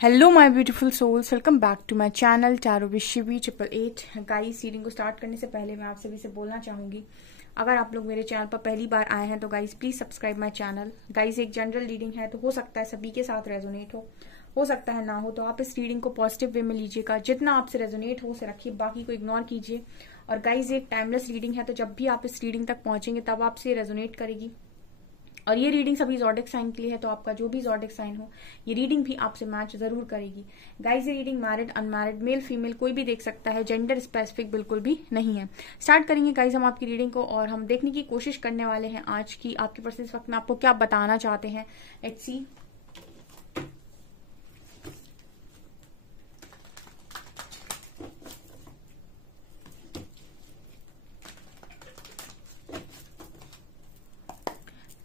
Hello my beautiful souls, welcome back to my channel tarot with Shivi 888। Guys, reading को start करने से पहले मैं आप सभी से बोलना चाहूंगी, अगर आप लोग मेरे चैनल पर पहली बार आए हैं तो guys please subscribe my channel. Guys, एक जनरल रीडिंग है तो हो सकता है सभी के साथ रेजोनेट हो सकता है ना हो, तो आप इस रीडिंग को पॉजिटिव वे में लीजिएगा। जितना आपसे रेजोनेट हो उसे रखिए, बाकी को इग्नोर कीजिए। और गाइस, ये एक टाइमलेस रीडिंग है, तो जब भी आप इस रीडिंग तक पहुंचेंगे तब आपसे रेजोनेट करेगी। और ये रीडिंग सभी ज़ोडिक साइन के लिए है, तो आपका जो भी ज़ोडिक साइन हो ये रीडिंग भी आपसे मैच जरूर करेगी। गाइस, ये reading married, unmarried, male female कोई भी देख सकता है, जेंडर स्पेसिफिक बिल्कुल भी नहीं है। स्टार्ट करेंगे गाइस हम आपकी रीडिंग को, और हम देखने की कोशिश करने वाले हैं आज की आपके पर्सन इस वक्त में आपको क्या बताना चाहते हैं। Let's see.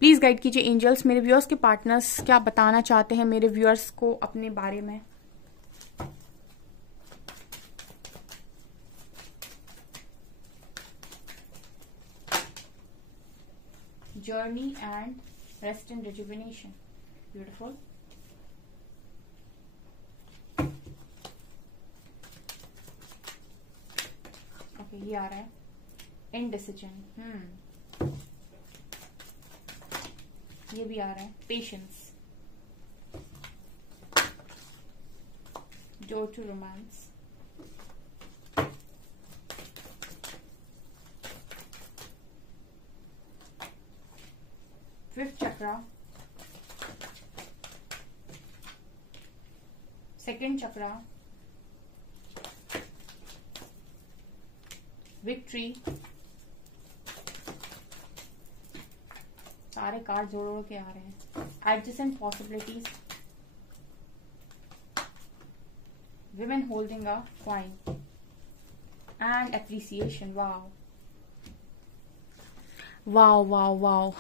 प्लीज गाइड कीजिए एंजल्स, मेरे व्यूअर्स के पार्टनर्स क्या बताना चाहते हैं मेरे व्यूअर्स को अपने बारे में। Journey and rest and rejuvenation, beautiful. Okay, ये आ रहा है इनडिसीजन, ये भी आ रहा है patience, door to romance, fifth chakra, second chakra, victory. सारे कार्ड जोड़ के आ रहे हैं। Adjacent possibilities, women holding a coin and appreciation. Wow wow wow wow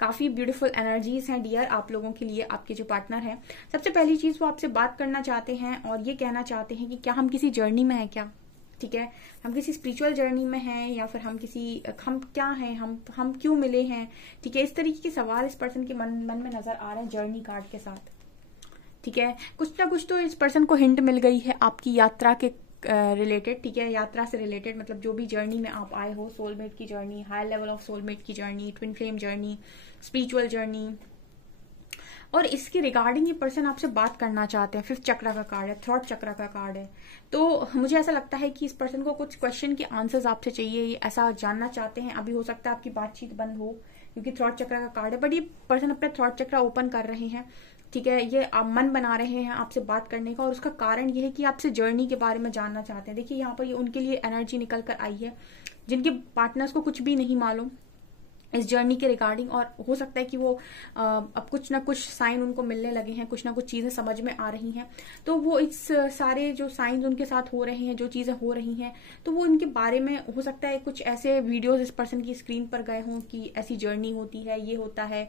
काफी ब्यूटीफुल एनर्जीज हैं डियर आप लोगों के लिए। आपके जो पार्टनर हैं, सबसे पहली चीज वो आपसे बात करना चाहते हैं और ये कहना चाहते हैं कि क्या हम किसी जर्नी में हैं क्या। ठीक है, हम किसी स्पिरिचुअल जर्नी में हैं या फिर हम क्या हैं, हम क्यों मिले हैं। ठीक है, इस तरीके के सवाल इस पर्सन के मन में नजर आ रहे हैं जर्नी कार्ड के साथ। ठीक है, कुछ ना कुछ तो इस पर्सन को हिंट मिल गई है आपकी यात्रा के रिलेटेड। ठीक है, यात्रा से रिलेटेड मतलब जो भी जर्नी में आप आए हो, सोलमेट की journey, high level of soulmate की journey, twin flame journey, spiritual journey, और इसके रिगार्डिंग ये पर्सन आपसे बात करना चाहते हैं। फिफ्थ चक्रा का कार्ड है, थर्ड चक्रा का कार्ड है, तो मुझे ऐसा लगता है कि इस पर्सन को कुछ क्वेश्चन के आंसर्स आपसे चाहिए, ये ऐसा जानना चाहते हैं। अभी हो सकता है आपकी बातचीत बंद हो क्योंकि थर्ड चक्रा का कार्ड है, बट ये पर्सन अपना थर्ड चक्रा ओपन कर रहे हैं। ठीक है, ये आप मन बना रहे हैं आपसे बात करने का, और उसका कारण ये है कि आपसे जर्नी के बारे में जानना चाहते हैं। देखिए, यहाँ पर ये उनके लिए एनर्जी निकल कर आई है जिनके पार्टनर्स को कुछ भी नहीं मालूम इस जर्नी के रिगार्डिंग, और हो सकता है कि वो अब कुछ ना कुछ साइन उनको मिलने लगे हैं, कुछ ना कुछ चीजें समझ में आ रही हैं, तो वो इस सारे जो साइंस उनके साथ हो रहे हैं, जो चीजें हो रही हैं, तो वो इनके बारे में हो सकता है कुछ ऐसे वीडियोस इस पर्सन की स्क्रीन पर गए हों कि ऐसी जर्नी होती है, ये होता है,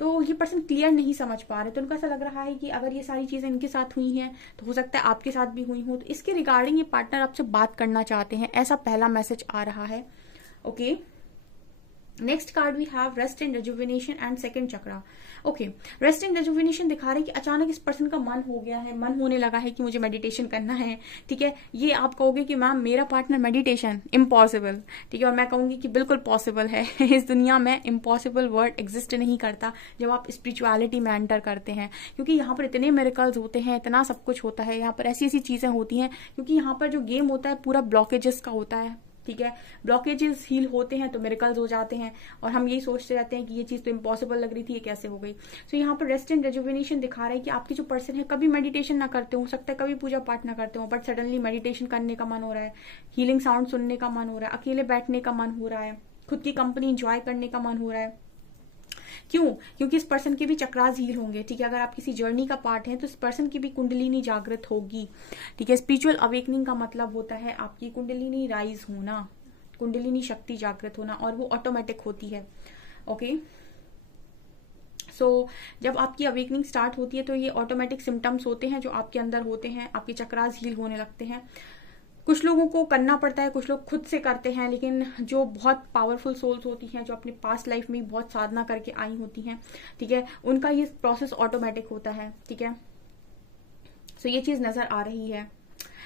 तो ये पर्सन क्लियर नहीं समझ पा रहे। तो उनको ऐसा लग रहा है कि अगर ये सारी चीजें इनके साथ हुई हैं तो हो सकता है आपके साथ भी हुई हो, तो इसके रिगार्डिंग ये पार्टनर आपसे बात करना चाहते हैं, ऐसा पहला मैसेज आ रहा है। Okay, next card we have rest and rejuvenation and second chakra. Okay, rest and rejuvenation दिखा रहे हैं कि अचानक इस पर्सन का मन हो गया है, मन होने लगा है कि मुझे मेडिटेशन करना है। ठीक है, ये आप कहोगे कि मैम मेरा पार्टनर मेडिटेशन इम्पॉसिबल। ठीक है, और मैं कहूंगी कि बिल्कुल पॉसिबल है इस दुनिया में इम्पॉसिबल वर्ड एग्जिस्ट नहीं करता जब आप स्पिरिचुअलिटी में एंटर करते हैं, क्योंकि यहाँ पर इतने मिरेकल्स होते हैं, इतना सब कुछ होता है, यहाँ पर ऐसी ऐसी चीजें होती हैं, क्योंकि यहाँ पर जो गेम होता है पूरा ब्लॉकेजेस का होता है। ठीक है, ब्लॉकेजेस हील होते हैं तो मिरेकल्स हो जाते हैं, और हम यही सोचते रहते हैं कि ये चीज तो इम्पॉसिबल लग रही थी, ये कैसे हो गई। तो यहाँ पर रेस्ट एंड रेजुविनेशन दिखा रहा है कि आपके जो पर्सन है कभी मेडिटेशन ना करते हो सकता है, कभी पूजा पाठ ना करते हो, बट सडनली मेडिटेशन करने का मन हो रहा है, हीलिंग साउंड सुनने का मन हो रहा है, अकेले बैठने का मन हो रहा है, खुद की कंपनी इंजॉय करने का मन हो रहा है। क्यों? क्योंकि इस पर्सन के भी चक्रास हील होंगे। ठीक है, अगर आप किसी जर्नी का पार्ट है तो इस पर्सन की भी कुंडलिनी जागृत होगी। ठीक है, स्पिरिचुअल अवेकनिंग का मतलब होता है आपकी कुंडलिनी राइज होना, कुंडलिनी शक्ति जागृत होना, और वो ऑटोमेटिक होती है। ओके, सो जब आपकी अवेकनिंग स्टार्ट होती है तो ये ऑटोमेटिक सिम्टम्स होते हैं जो आपके अंदर होते हैं, आपके चक्रास हील होने लगते हैं। कुछ लोगों को करना पड़ता है, कुछ लोग खुद से करते हैं, लेकिन जो बहुत पावरफुल सोल्स होती हैं, जो अपनी पास्ट लाइफ में बहुत साधना करके आई होती हैं, ठीक है, उनका ये प्रोसेस ऑटोमेटिक होता है। ठीक है, सो ये चीज नजर आ रही है।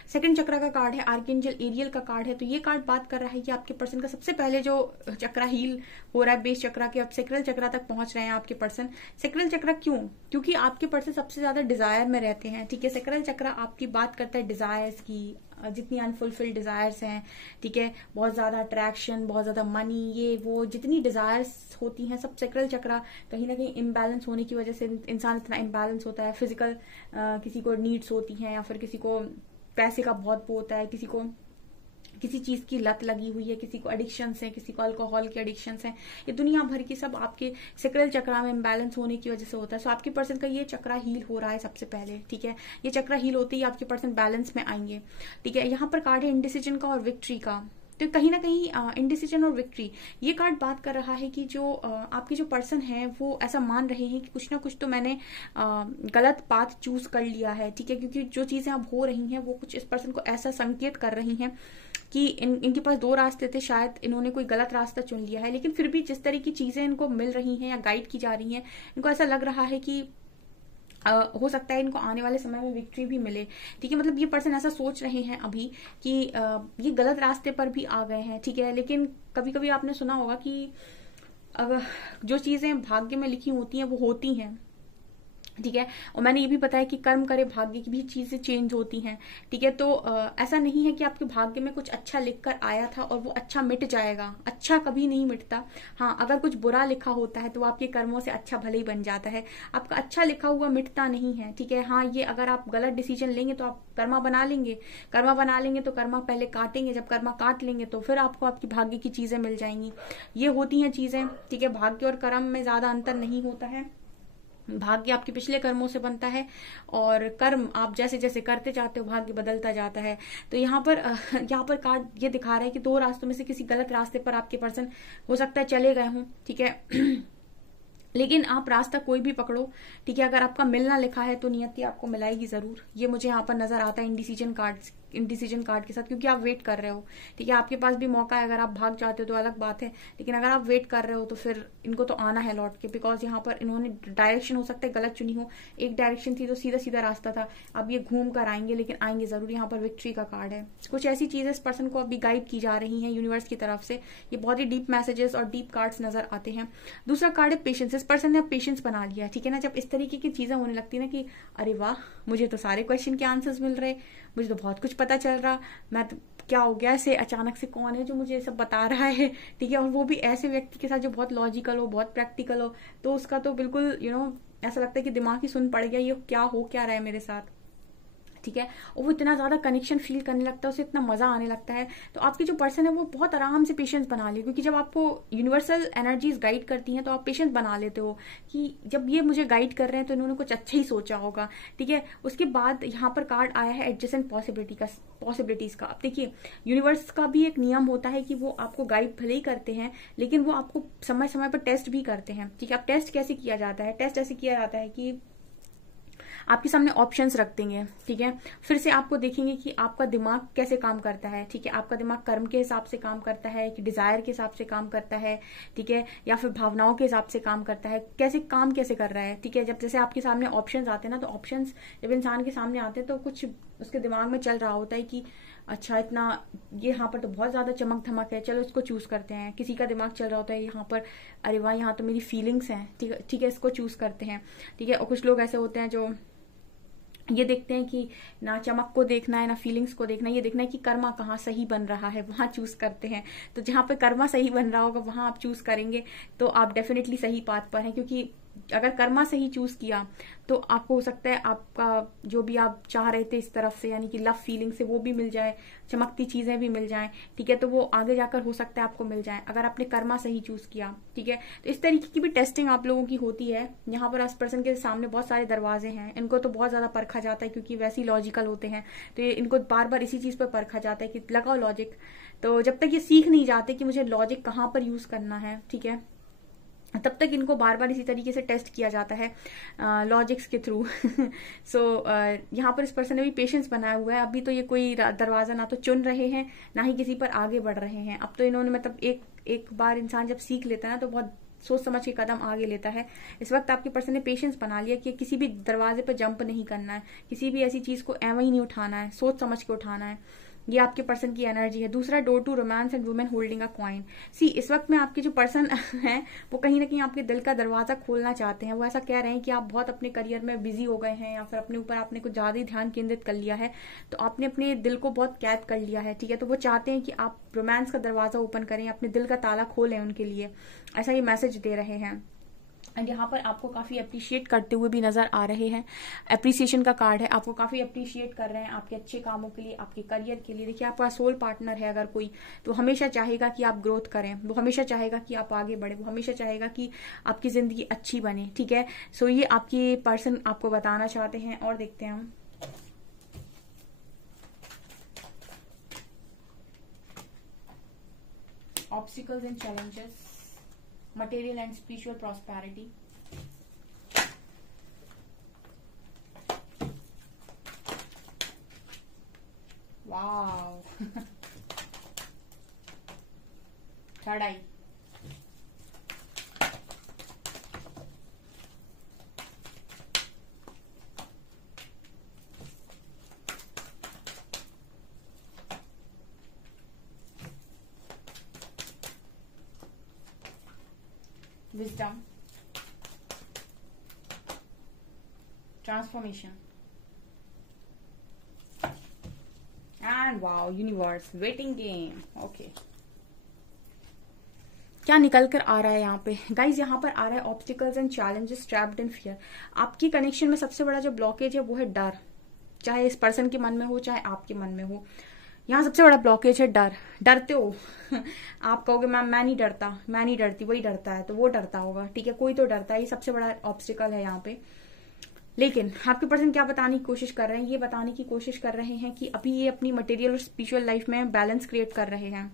सेकंड चक्र का कार्ड है, आर्कएंजल एरियल का कार्ड है। तो ये कार्ड बात कर रहा है कि आपके पर्सन का सबसे पहले जो चक्र हील हो रहा है बेस चक्र के, अब सेक्रल चक्र तक पहुंच रहे हैं आपके पर्सन। सेक्रल चक्र क्यों? क्योंकि आपके पर्सन सबसे ज्यादा डिजायर में रहते हैं, ठीक है। सेक्रल चक्र आपकी बात करता है डिजायर्स की, जितनी अनफुलफिल्ड डिजायर्स हैं, ठीक है, बहुत ज्यादा अट्रैक्शन, बहुत ज्यादा मनी, ये वो जितनी डिजायर्स होती हैं सब सेक्रल चक्र कहीं ना कहीं इम्बैलेंस होने की वजह से इंसान इतना इम्बैलेंस होता है। फिजिकल किसी को नीड्स होती हैं, या फिर किसी को पैसे का बहुत वो होता है, किसी को किसी चीज की लत लगी हुई है, किसी को एडिक्शंस है, किसी को अल्कोहल के एडिक्शंस हैं, ये दुनिया भर की सब आपके सेक्रल चक्र में इम्बैलेंस होने की वजह से होता है। सो आपके पर्सन का ये चक्र हील हो रहा है सबसे पहले, ठीक है। ये चक्र हील होते ही आपके पर्सन बैलेंस में आएंगे, ठीक है। यहाँ पर कार्ड है इंडिसीजन का और विक्ट्री का। तो कहीं ना कहीं इंडिसीजन और विक्ट्री, ये कार्ड बात कर रहा है कि जो आपके जो पर्सन है वो ऐसा मान रहे हैं कि कुछ ना कुछ तो मैंने गलत पाथ चूज कर लिया है, ठीक है। क्योंकि जो चीजें अब हो रही हैं वो कुछ इस पर्सन को ऐसा संकेत कर रही हैं कि इनके पास दो रास्ते थे, शायद इन्होंने कोई गलत रास्ता चुन लिया है। लेकिन फिर भी जिस तरह की चीजें इनको मिल रही हैं या गाइड की जा रही हैं, इनको ऐसा लग रहा है कि हो सकता है इनको आने वाले समय में विक्ट्री भी मिले, ठीक है। मतलब ये पर्सन ऐसा सोच रहे हैं अभी कि ये गलत रास्ते पर भी आ गए हैं, ठीक है। लेकिन कभी कभी आपने सुना होगा कि जो चीजें भाग्य में लिखी होती हैं वो होती हैं, ठीक है। और मैंने ये भी बताया कि कर्म करे भाग्य की भी चीजें चेंज होती हैं, ठीक है। तो ऐसा नहीं है कि आपके भाग्य में कुछ अच्छा लिखकर आया था और वो अच्छा मिट जाएगा, अच्छा कभी नहीं मिटता। हाँ, अगर कुछ बुरा लिखा होता है तो आपके कर्मों से अच्छा भले ही बन जाता है, आपका अच्छा लिखा हुआ मिटता नहीं है, ठीक है। हाँ, ये अगर आप गलत डिसीजन लेंगे तो आप कर्मा बना लेंगे, कर्मा बना लेंगे तो कर्मा पहले काटेंगे, जब कर्मा काट लेंगे तो फिर आपको आपकी भाग्य की चीजें मिल जाएंगी। ये होती हैं चीजें, ठीक है। भाग्य और कर्म में ज्यादा अंतर नहीं होता है। भाग्य आपके पिछले कर्मों से बनता है और कर्म आप जैसे जैसे करते जाते हो भाग्य बदलता जाता है। तो यहाँ पर कार्ड ये दिखा रहा है कि दो रास्तों में से किसी गलत रास्ते पर आपके पर्सन हो सकता है चले गए हों, ठीक है। लेकिन आप रास्ता कोई भी पकड़ो, ठीक है, अगर आपका मिलना लिखा है तो नियति आपको मिलाएगी जरूर। ये मुझे यहाँ पर नजर आता है इंडिसीजन कार्ड के साथ, क्योंकि आप वेट कर रहे हो, ठीक है। आपके पास भी मौका है, अगर आप भाग जाते हो तो अलग बात है, लेकिन अगर आप वेट कर रहे हो तो फिर इनको तो आना है लौट के। बिकॉज यहाँ पर इन्होंने डायरेक्शन हो सकता है गलत चुनी हो, एक डायरेक्शन थी तो सीधा सीधा रास्ता था, अब ये घूम कर आएंगे, लेकिन आएंगे जरूर। यहाँ पर विक्ट्री का कार्ड है। कुछ ऐसी चीजें इस पर्सन को अभी गाइड की जा रही है यूनिवर्स की तरफ से। ये बहुत ही डीप मैसेजेस और डीप कार्ड्स नजर आते हैं। दूसरा कार्ड है पेशेंस। इस पर्सन ने अब पेशेंस बना लिया, ठीक है ना। जब इस तरीके की चीजें होने लगती है ना कि अरे वाह, मुझे तो सारे क्वेश्चन के आंसर्स मिल रहे, मुझे तो बहुत कुछ पता चल रहा, मैं तो क्या हो गया ऐसे अचानक से, कौन है जो मुझे सब बता रहा है, ठीक है। और वो भी ऐसे व्यक्ति के साथ जो बहुत लॉजिकल हो, बहुत प्रैक्टिकल हो, तो उसका तो बिल्कुल ऐसा लगता है कि दिमाग ही सुन पड़ गया, ये क्या हो क्या रहा है मेरे साथ, ठीक है। और वो इतना ज्यादा कनेक्शन फील करने लगता है, उसे इतना मजा आने लगता है। तो आपकी जो पर्सन है वो बहुत आराम से पेशेंस बना ले, क्योंकि जब आपको यूनिवर्सल एनर्जीज गाइड करती हैं तो आप पेशेंस बना लेते हो कि जब ये मुझे गाइड कर रहे हैं तो इन्होंने कुछ अच्छा ही सोचा होगा, ठीक है। उसके बाद यहाँ पर कार्ड आया है एडजेसेंट पॉसिबिलिटीज का। अब देखिए, यूनिवर्स का भी एक नियम होता है कि वो आपको गाइड भले ही करते हैं, लेकिन वो आपको समय समय पर टेस्ट भी करते हैं, ठीक है। अब टेस्ट कैसे किया जाता है? टेस्ट ऐसे किया जाता है कि आपके सामने ऑप्शंस रख देंगे, ठीक है। फिर से आपको देखेंगे कि आपका दिमाग कैसे काम करता है, ठीक है। आपका दिमाग कर्म के हिसाब से काम करता है कि डिजायर के हिसाब से काम करता है, ठीक है, या फिर भावनाओं के हिसाब से काम करता है, कैसे कर रहा है, ठीक है। जब जैसे आपके सामने ऑप्शंस आते हैं ना, तो ऑप्शंस जब इंसान के सामने आते हैं तो कुछ उसके दिमाग में चल रहा होता है कि अच्छा, इतना ये यहाँ पर तो बहुत ज्यादा चमक धमक है, चलो इसको चूज करते हैं। किसी का दिमाग चल रहा होता है यहाँ पर, अरे वाह, यहाँ तो मेरी फीलिंग्स हैं, ठीक है, इसको चूज करते हैं, ठीक है। और कुछ लोग ऐसे होते हैं जो ये देखते हैं कि ना चमक को देखना है ना फीलिंग्स को देखना है, ये देखना है कि कर्मा कहाँ सही बन रहा है, वहां चूज करते हैं। तो जहां पे कर्मा सही बन रहा होगा वहां आप चूज करेंगे तो आप डेफिनेटली सही पाथ पर हैं, क्योंकि अगर कर्मा सही चूज किया तो आपको हो सकता है आपका जो भी आप चाह रहे थे इस तरफ से, यानी कि लव फीलिंग से, वो भी मिल जाए, चमकती चीजें भी मिल जाएं, ठीक है। तो वो आगे जाकर हो सकता है आपको मिल जाए अगर आपने कर्मा सही चूज किया, ठीक है। तो इस तरीके की भी टेस्टिंग आप लोगों की होती है। यहाँ पर इस पर्सन के सामने बहुत सारे दरवाजे हैं, इनको तो बहुत ज्यादा परखा जाता है क्योंकि वैसे ही लॉजिकल होते हैं, तो इनको बार बार इसी चीज पर परखा जाता है कि लगाओ लॉजिक। तो जब तक ये सीख नहीं जाते कि मुझे लॉजिक कहाँ पर यूज करना है, ठीक है, तब तक इनको बार बार इसी तरीके से टेस्ट किया जाता है लॉजिक्स के थ्रू। सो यहाँ पर इस पर्सन ने भी पेशेंस बनाया हुआ है। अभी तो ये कोई दरवाजा ना तो चुन रहे हैं ना ही किसी पर आगे बढ़ रहे हैं। अब तो इन्होंने मतलब एक बार इंसान जब सीख लेता है ना तो बहुत सोच समझ के कदम आगे लेता है। इस वक्त आपके पर्सन ने पेशेंस बना लिया कि किसी भी दरवाजे पर जंप नहीं करना है, किसी भी ऐसी चीज को एवं ही नहीं उठाना है, सोच समझ के उठाना है। ये आपके पर्सन की एनर्जी है। दूसरा, door to romance and women holding a coin. See, इस वक्त में आपके जो पर्सन है वो कहीं ना कहीं आपके दिल का दरवाजा खोलना चाहते हैं। वो ऐसा कह रहे हैं कि आप बहुत अपने करियर में बिजी हो गए हैं, या फिर अपने ऊपर आपने कुछ ज्यादा ही ध्यान केंद्रित कर लिया है, तो आपने अपने दिल को बहुत कैद कर लिया है, ठीक है। तो वो चाहते हैं कि आप रोमांस का दरवाजा ओपन करें, अपने दिल का ताला खोलें उनके लिए, ऐसा ये मैसेज दे रहे हैं। एंड यहाँ पर आपको काफी अप्रिशिएट करते हुए भी नजर आ रहे हैं। अप्रिसिएशन का कार्ड है, आपको काफी अप्रिशिएट कर रहे हैं आपके अच्छे कामों के लिए, आपके करियर के लिए। देखिए, आपका सोल पार्टनर है अगर कोई, तो हमेशा चाहेगा कि आप ग्रोथ करें, वो हमेशा चाहेगा कि आप आगे बढ़े, वो हमेशा चाहेगा कि आपकी जिंदगी अच्छी बने, ठीक है। सो ये आपके पर्सन आपको बताना चाहते हैं। और देखते हैं हम obstacles and challenges, material and spiritual prosperity. Wow. Third eye. Wisdom, transformation, and wow, universe, waiting game. Okay. क्या निकल कर आ रहा है यहाँ पे गाइज? यहाँ पर आ रहा है obstacles and challenges, trapped in fear. आपकी कनेक्शन में सबसे बड़ा जो ब्लॉकेज है वो है डर, चाहे इस पर्सन के मन में हो चाहे आपके मन में हो। यहाँ सबसे बड़ा ब्लॉकेज है डर। डरते हो आप कहोगे मैम मैं नहीं डरता, मैं नहीं डरती, वही डरता है, तो वो डरता होगा, ठीक है, कोई तो डरता है। ये सबसे बड़ा ऑब्स्टिकल है यहाँ पे। लेकिन आपके पर्सन क्या बताने की कोशिश कर रहे हैं? ये बताने की कोशिश कर रहे हैं कि अभी ये अपनी मटेरियल और स्पिरिचुअल लाइफ में बैलेंस क्रिएट कर रहे हैं,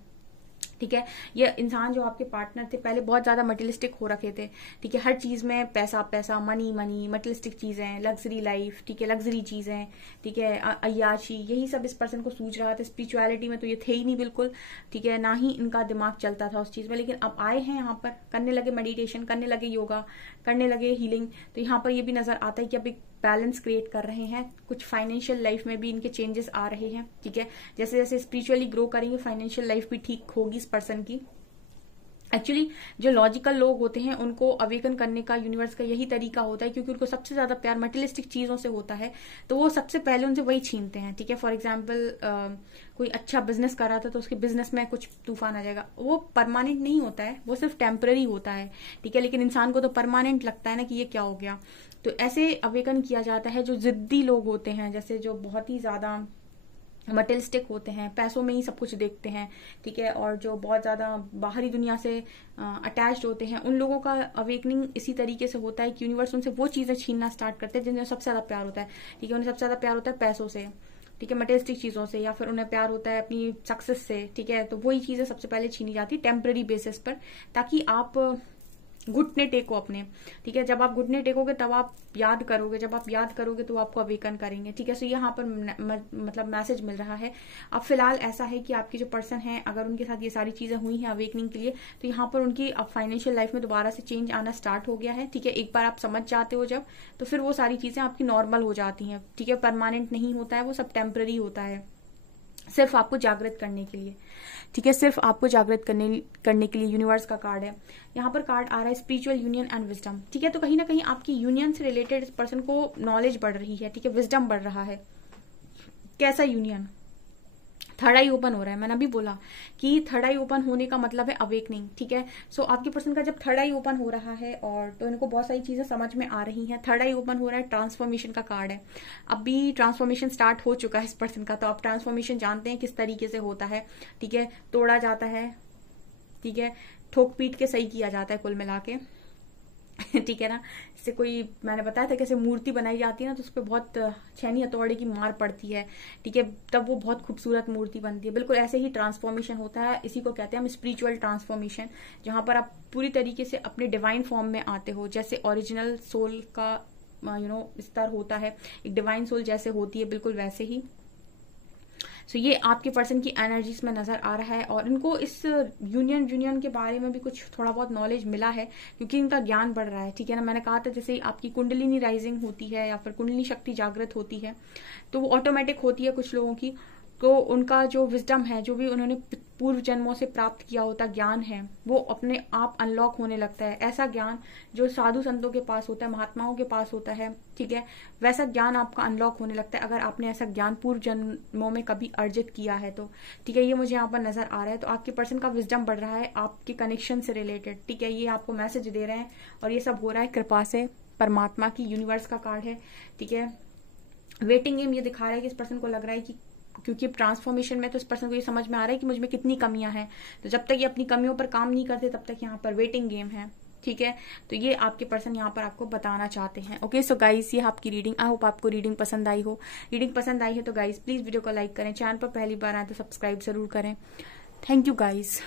ठीक है। ये इंसान जो आपके पार्टनर थे पहले बहुत ज्यादा मटेरियलिस्टिक हो रखे थे, ठीक है। हर चीज में पैसा पैसा, मनी मनी, मटेरियलिस्टिक चीजें, लग्जरी लाइफ, ठीक है, लग्जरी चीजें, ठीक है, अय्याशी, यही सब इस पर्सन को सूझ रहा था। स्पिरिचुअलिटी में तो ये थे ही नहीं बिल्कुल, ठीक है, ना ही इनका दिमाग चलता था उस चीज में। लेकिन अब आए हैं यहाँ पर, करने लगे मेडिटेशन, करने लगे योगा, करने लगे हीलिंग, तो यहाँ पर ये भी नजर आता है कि अब एक बैलेंस क्रिएट कर रहे हैं। कुछ फाइनेंशियल लाइफ में भी इनके चेंजेस आ रहे हैं, ठीक है। जैसे जैसे स्पिरिचुअली ग्रो करेंगे फाइनेंशियल लाइफ भी ठीक होगी इस पर्सन की। एक्चुअली जो लॉजिकल लोग होते हैं उनको अवेकन करने का यूनिवर्स का यही तरीका होता है, क्योंकि उनको सबसे ज्यादा प्यार मटेरियलिस्टिक चीजों से होता है, तो वो सबसे पहले उनसे वही छीनते हैं, ठीक है। फॉर एग्जाम्पल कोई अच्छा बिजनेस कर रहा था तो उसके बिजनेस में कुछ तूफान आ जाएगा, वो परमानेंट नहीं होता है, वो सिर्फ टेम्पररी होता है, ठीक है। लेकिन इंसान को तो परमानेंट लगता है ना कि ये क्या हो गया। तो ऐसे अवेकन किया जाता है। जो जिद्दी लोग होते हैं, जैसे जो बहुत ही ज्यादा मटेरियलिस्टिक होते हैं, पैसों में ही सब कुछ देखते हैं, ठीक है, और जो बहुत ज्यादा बाहरी दुनिया से अटैच्ड होते हैं, उन लोगों का अवेकनिंग इसी तरीके से होता है कि यूनिवर्स उनसे वो चीजें छीनना स्टार्ट करते हैं जिन्हें सबसे ज्यादा प्यार होता है, ठीक है। उन्हें सबसे ज्यादा प्यार होता है पैसों से, ठीक है, मटेरियलिस्टिक चीजों से, या फिर उन्हें प्यार होता है अपनी सक्सेस से, ठीक है। तो वही चीजें सबसे पहले छीनी जाती है टेम्पररी बेसिस पर, ताकि आप घुटने टेको अपने, ठीक है। जब आप घुटने टेकोगे तब आप याद करोगे, जब आप याद करोगे तो आपको अवेकन करेंगे, ठीक है। सो यहाँ पर मतलब मैसेज मिल रहा है। अब फिलहाल ऐसा है कि आपके जो पर्सन है, अगर उनके साथ ये सारी चीजें हुई हैं अवेकनिंग के लिए, तो यहाँ पर उनकी अब फाइनेंशियल लाइफ में दोबारा से चेंज आना स्टार्ट हो गया है, ठीक है। एक बार आप समझ जाते हो जब, तो फिर वो सारी चीजें आपकी नॉर्मल हो जाती हैं, ठीक है। परमानेंट नहीं होता है, वो सब टेम्पररी होता है, सिर्फ आपको जागृत करने के लिए, ठीक है, सिर्फ आपको जागृत करने के लिए। यूनिवर्स का कार्ड है यहाँ पर। कार्ड आ रहा है स्पिरिचुअल यूनियन एंड विजडम, ठीक है। तो कहीं ना कहीं आपकी यूनियन से रिलेटेड इस पर्सन को नॉलेज बढ़ रही है, ठीक है, विजडम बढ़ रहा है। कैसा यूनियन? थर्ड आई ओपन हो रहा है। मैंने अभी बोला कि थर्ड आई ओपन होने का मतलब है अवेकनिंग, ठीक है। सो आपके पर्सन का जब थर्ड आई ओपन हो रहा है, और तो इनको बहुत सारी चीजें समझ में आ रही हैं। थर्ड आई ओपन हो रहा है, ट्रांसफॉर्मेशन का कार्ड है। अभी ट्रांसफॉर्मेशन स्टार्ट हो चुका है इस पर्सन का, तो आप ट्रांसफॉर्मेशन जानते हैं किस तरीके से होता है, ठीक है। तोड़ा जाता है, ठीक है, ठोक पीट के सही किया जाता है कुल मिला के, ठीक है ना। इससे कोई, मैंने बताया था कैसे मूर्ति बनाई जाती है ना, तो उस पर बहुत छेनी हथौड़े की मार पड़ती है, ठीक है, तब वो बहुत खूबसूरत मूर्ति बनती है। बिल्कुल ऐसे ही ट्रांसफॉर्मेशन होता है, इसी को कहते हैं हम स्पिरिचुअल ट्रांसफॉर्मेशन, जहां पर आप पूरी तरीके से अपने डिवाइन फॉर्म में आते हो, जैसे ओरिजिनल सोल का स्तर होता है, एक डिवाइन सोल जैसे होती है, बिल्कुल वैसे ही। सो ये आपके पर्सन की एनर्जीज में नजर आ रहा है, और इनको इस यूनियन के बारे में भी कुछ थोड़ा बहुत नॉलेज मिला है, क्योंकि इनका ज्ञान बढ़ रहा है। ठीक है ना, मैंने कहा था जैसे ही आपकी कुंडलिनी राइजिंग होती है या फिर कुंडलिनी शक्ति जागृत होती है तो वो ऑटोमेटिक होती है कुछ लोगों की, तो उनका जो विजडम है, जो भी उन्होंने पूर्व जन्मों से प्राप्त किया होता ज्ञान है, वो अपने आप अनलॉक होने लगता है। ऐसा ज्ञान जो साधु संतों के पास होता है, महात्माओं के पास होता है, ठीक है, वैसा ज्ञान आपका अनलॉक होने लगता है अगर आपने ऐसा ज्ञान पूर्व जन्मों में कभी अर्जित किया है तो। ठीक है, ये मुझे यहाँ पर नजर आ रहा है। तो आपके पर्सन का विजडम बढ़ रहा है आपके कनेक्शन से रिलेटेड। ठीक है, ये आपको मैसेज दे रहे हैं और ये सब हो रहा है कृपा से, परमात्मा की, यूनिवर्स का कार्ड है। ठीक है, वेटिंग गेम ये दिखा रहा है कि इस पर्सन को लग रहा है कि क्योंकि ट्रांसफॉर्मेशन में तो इस पर्सन को ये समझ में आ रहा है कि मुझ में कितनी कमियां हैं, तो जब तक ये अपनी कमियों पर काम नहीं करते तब तक यहाँ पर वेटिंग गेम है। ठीक है, तो ये आपके पर्सन यहाँ पर आपको बताना चाहते हैं। ओके, सो गाइस ये आपकी रीडिंग। आई होप आपको रीडिंग पसंद आई हो। रीडिंग पसंद आई है तो गाइस प्लीज वीडियो को लाइक करें, चैनल पर पहली बार आए तो सब्सक्राइब जरूर करें। Thank you guys.